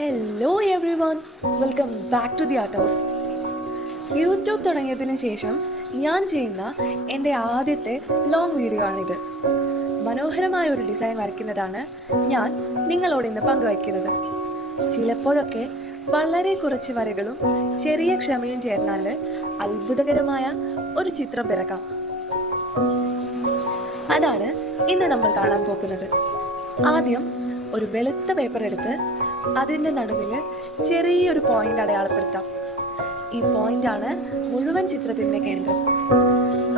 Hello everyone, welcome back to the art house. YouTube തുടങ്ങിയതിന് ശേഷം ഞാൻ ചെയ്യുന്ന എൻ്റെ ആദ്യത്തെ ലോങ് വീഡിയോ ആണിത്. മനോഹരമായ ഒരു ഡിസൈൻ വരയ്ക്കുന്നതാണ് ഞാൻ നിങ്ങളോട് ഇന്ന് പങ്കുവയ്ക്കുന്നത്. ചിലപ്പോഴൊക്കെ വളരെ കുറച്ച് വരകളും ചെറിയ ക്ഷമയും ചേർന്നാൽ അത്ഭുതകരമായ ഒരു ചിത്രം പിറക്കാം. അതാണ് ഇന്ന് നമ്മൾ കാണാൻ പോകുന്നത്. ആദ്യം ഒരു വെളുത്ത പേപ്പർ എടുത്ത് അതിൻ്റെ നടുവിൽ ചെറിയൊരു പോയിന്റ് അടയാളപ്പെടുത്താം. ഈ പോയിന്റാണ് മുഴുവൻ ചിത്രത്തിൻ്റെ കേന്ദ്രം.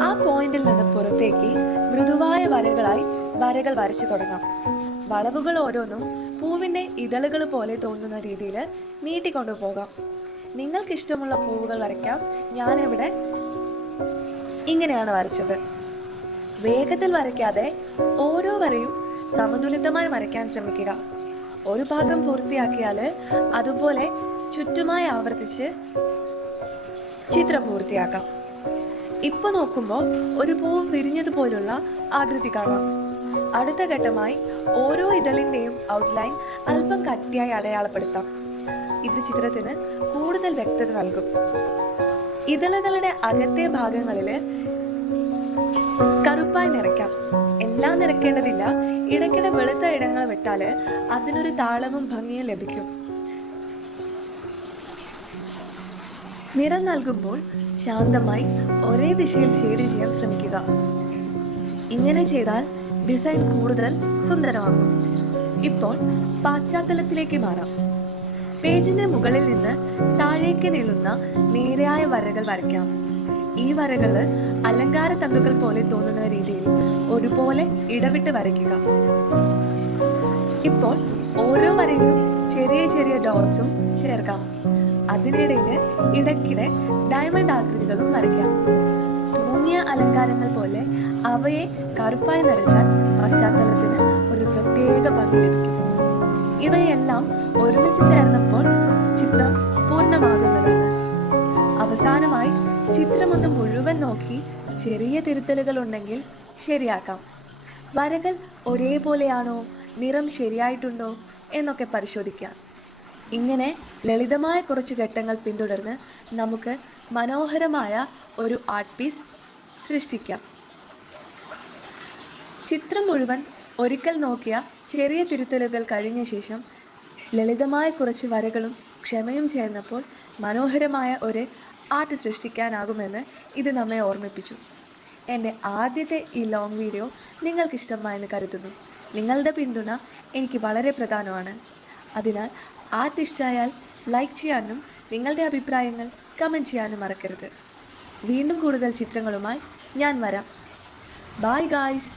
ആ പോയിന്റിൽ നിന്ന് പുറത്തേക്ക് മൃദുവായ വരകളായി വരകൾ വരച്ചു തുടങ്ങാം. വളവുകൾ ഓരോന്നും പൂവിൻ്റെ ഇതളുകൾ പോലെ തോന്നുന്ന രീതിയിൽ നീട്ടിക്കൊണ്ടു പോകാം. നിങ്ങൾക്കിഷ്ടമുള്ള പൂവുകൾ വരയ്ക്കാം. ഞാനിവിടെ ഇങ്ങനെയാണ് വരച്ചത്. വേഗത്തിൽ വരയ്ക്കാതെ ഓരോ വരയും സമതുലിതമായി വരയ്ക്കാൻ ശ്രമിക്കുക. ഒരു ഭാഗം പൂർത്തിയാക്കിയാൽ അതുപോലെ ചുറ്റുമായി ആവർത്തിച്ച് ചിത്രം പൂർത്തിയാക്കാം. ഇപ്പൊ നോക്കുമ്പോൾ ഒരു പൂവ് വിരിഞ്ഞതുപോലുള്ള ആകൃതി കാണാം. അടുത്ത ഘട്ടമായി ഓരോ ഇതളിൻ്റെയും ഔട്ട്ലൈൻ അല്പം കട്ടിയായി അടയാളപ്പെടുത്താം. ഇത് ചിത്രത്തിന് കൂടുതൽ വ്യക്തത നൽകും. ഇതളുകളുടെ അകത്തെ ഭാഗങ്ങളിൽ കറുപ്പായി നിറയ്ക്കാം. എല്ലാം നിറയ്ക്കേണ്ടതില്ല. ഇടയ്ക്കിടെ വെളുത്ത ഇടങ്ങൾ വിട്ടാൽ അതിനൊരു താളവും ഭംഗിയും ലഭിക്കും. നിറം നൽകുമ്പോൾ ശാന്തമായി ഒരേ ദിശയിൽ ഷെയ്ഡ് ചെയ്യാൻ ശ്രമിക്കുക. ഇങ്ങനെ ചെയ്താൽ ഡിസൈൻ കൂടുതൽ സുന്ദരമാകും. ഇപ്പോൾ പശ്ചാത്തലത്തിലേക്ക് മാറാം. പേജിന്റെ മുകളിൽ നിന്ന് താഴേക്ക് നീളുന്ന നേരായ വരകൾ വരയ്ക്കാം. ഈ വരകൾ അലങ്കാര തന്തുക്കൾ പോലെ തോന്നുന്ന രീതിയിൽ ഒരുപോലെ ഇടവിട്ട് വരയ്ക്കുക. ഇപ്പോൾ ഓരോ വരയിലും ചെറിയ ചെറിയ ഡോട്ട്സും ചേർക്കാം. അതിനിടയിൽ ഇടയ്ക്കിടെ ഡയമണ്ട് ആകൃതികളും വരയ്ക്കാം. തൂങ്ങിയ അലങ്കാരങ്ങൾ പോലെ അവയെ കറുപ്പായി നിറച്ചാൽ പശ്ചാത്തലത്തിന് ഒരു പ്രത്യേക ഭംഗി ലഭിക്കും. ഇവയെല്ലാം ഒരുമിച്ച് ചേർന്നപ്പോൾ ചിത്രം പൂർണ്ണമാകുന്നതാണ്. അവസാനമായി ചിത്രമൊന്ന് മുഴുവൻ നോക്കി ചെറിയ തിരുത്തലുകൾ ഉണ്ടെങ്കിൽ ശരിയാക്കാം. വരകൾ ഒരേപോലെയാണോ, നിറം ശരിയായിട്ടുണ്ടോ എന്നൊക്കെ പരിശോധിക്കാം. ഇങ്ങനെ ലളിതമായ കുറച്ച് ഘട്ടങ്ങൾ പിന്തുടർന്ന് നമുക്ക് മനോഹരമായ ഒരു ആർട്ട് പീസ് സൃഷ്ടിക്കാം. ചിത്രം മുഴുവൻ ഒരിക്കൽ നോക്കിയ ചെറിയ തിരുത്തലുകൾ കഴിഞ്ഞ ശേഷം ലളിതമായ കുറച്ച് വരകളും ക്ഷമയും ചേർന്നപ്പോൾ മനോഹരമായ ഒരു ആർട്ട് സൃഷ്ടിക്കാനാകുമെന്ന് ഇത് നമ്മെ ഓർമ്മിപ്പിച്ചു. എൻ്റെ ആദ്യത്തെ ഈ ലോങ് വീഡിയോ നിങ്ങൾക്കിഷ്ടമായെന്ന് കരുതുന്നു. നിങ്ങളുടെ പിന്തുണ എനിക്ക് വളരെ പ്രധാനമാണ്. അതിനാൽ ആർട്ട് ഇഷ്ടമായാൽ ലൈക്ക് ചെയ്യാനും നിങ്ങളുടെ അഭിപ്രായങ്ങൾ കമൻറ്റ് ചെയ്യാനും മറക്കരുത്. വീണ്ടും കൂടുതൽ ചിത്രങ്ങളുമായി ഞാൻ വരാം. Bye guys.